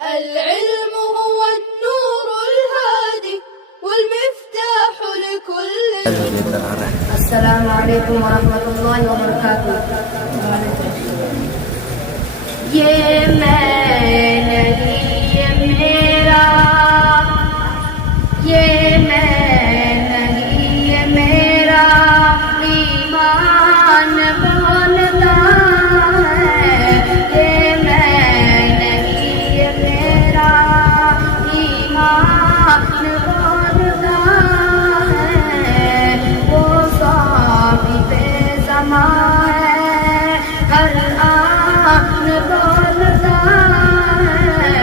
العلم هو النور الهادي والمفتاح لكل. السلام عليكم ورحمة الله وبركاته. یہ میں نہیں یہ میرا، یہ میں نہیں یہ میرا ایمان بولتا ہے، یہ میں نہیں یہ میرا ایمان بولتا ہے، وہ صاحب زمان ہے، ہر آن بولتا ہے،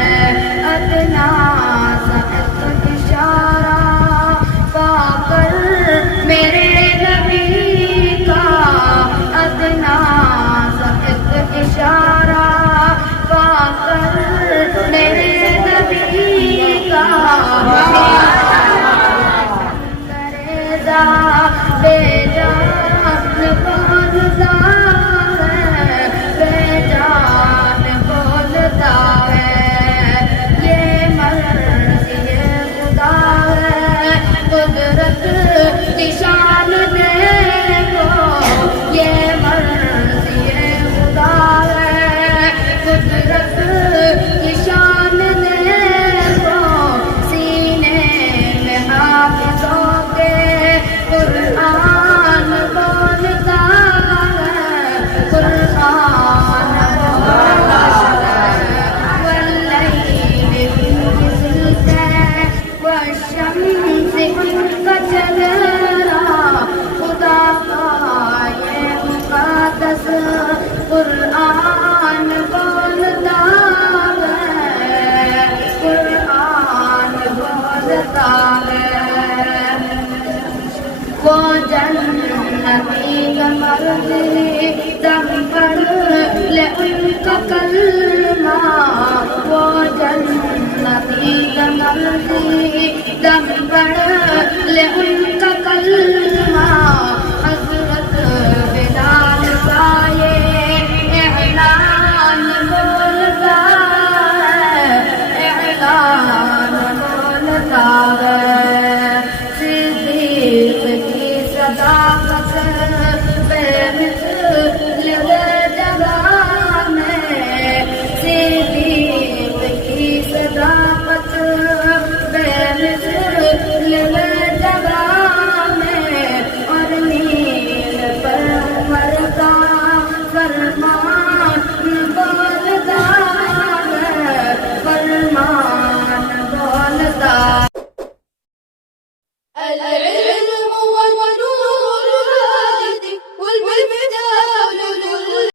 ادنا سا ایک اشارہ پا کر میرے نبی کا، ادنا سا ایک اشارہ پا کر میرے نبی کا، بے جان بولتا ہے، بے جان بولتا ہے، یہ مرضی خدا ہے، قدرت کی شان دیکھو، یہ مرضی خدا ہے، قدرت کی شان دیکھو، سینے میں حافظوں کے قرآن بولتا ہے، قرآن بولتا ہے، واللیل ان ظلتے والشمس ان کا چہرہ، خدا کا یہ مقدس قرآن بولتا ہے، قرآن بولتا ہے، وہ جنتی کا مرضی دم پر لے ان کا کلمہ، وہ جنتی کا مرضی دم پر لے ان کا کلمہ، حضرت بلال کا یہ اعلان بولتا ہے، اعلان بولتا ہے، صدیق کی صداقت بے مثل جگہ میں، صدیق کی صداقت بے مثل جگہ میں، اور نیل پر عمر کا فرمان بولتا ہے، فرمان بولتا ہے۔